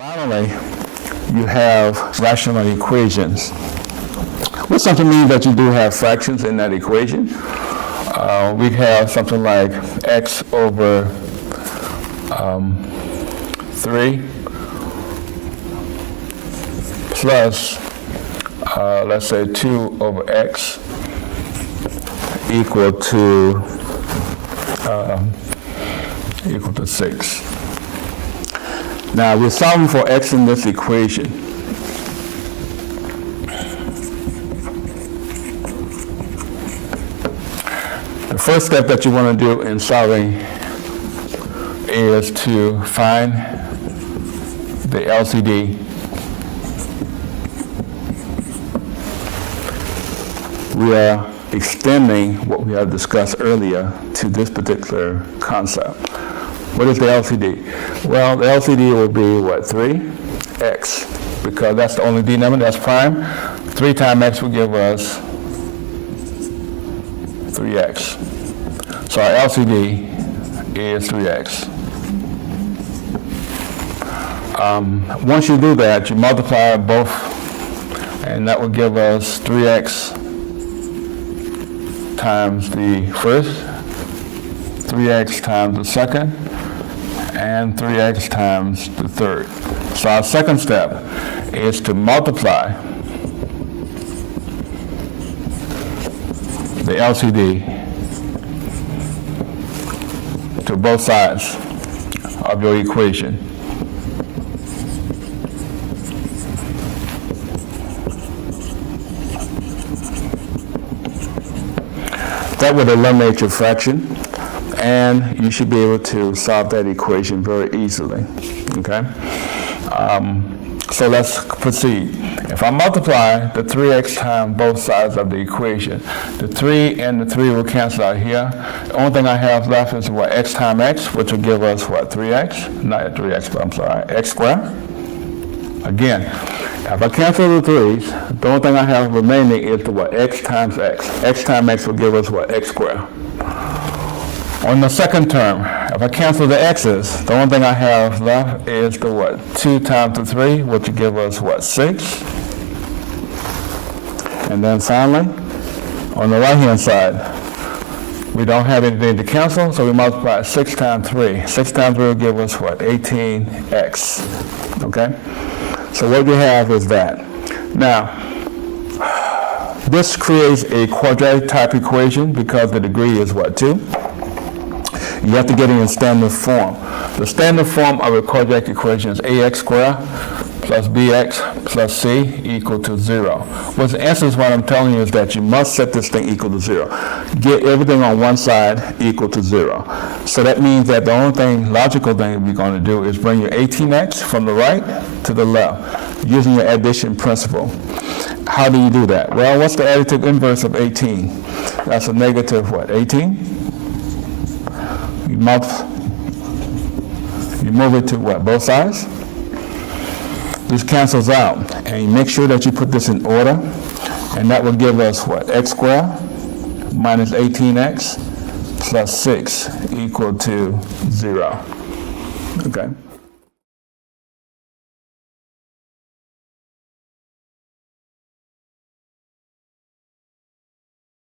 Finally, you have rational equations. What's something mean that you do have fractions in that equation? We have something like x over 3 plus, let's say 2 over x equal to 6. Now we're solving for x in this equation. The first step that you want to do in solving is to find the LCD. We are extending what we have discussed earlier to this particular concept. What is the LCD? Well, the LCD will be what? 3x, because that's the only denominator, that's prime. 3 times x will give us 3x. So our LCD is 3x. Once you do that, you multiply both, and that will give us 3x times the first, 3x times the second, and 3x times the third. So our second step is to multiply the LCD to both sides of your equation. That would eliminate your fraction, and you should be able to solve that equation very easily, okay? So let's proceed. If I multiply the 3x times both sides of the equation, the 3 and the 3 will cancel out here. The only thing I have left is what? X times x, which will give us what? 3x? Not 3x, but I'm sorry, x squared. Again, if I cancel the 3's, the only thing I have remaining is the what? X times x. X times x will give us what? X squared. On the second term, if I cancel the x's, the only thing I have left is the what? 2 times the 3, which will give us what? 6. And then finally, on the right-hand side, we don't have anything to cancel, so we multiply 6 times 3. 6 times 3 will give us what? 18x. Okay? So what we have is that. Now, this creates a quadratic type equation because the degree is what? 2. You have to get it in standard form. The standard form of a quadratic equation is ax squared plus bx plus c equal to 0. Which in essence what I'm telling you is that you must set this thing equal to 0. Get everything on one side equal to 0. So that means that the only thing, logical thing we're going to do is bring your 18x from the right to the left using your addition principle. How do you do that? Well, what's the additive inverse of 18? That's a negative what? 18? You move it to what? Both sides? This cancels out, and you make sure that you put this in order, and that will give us what? X squared minus 18x plus 6 equal to 0. Okay.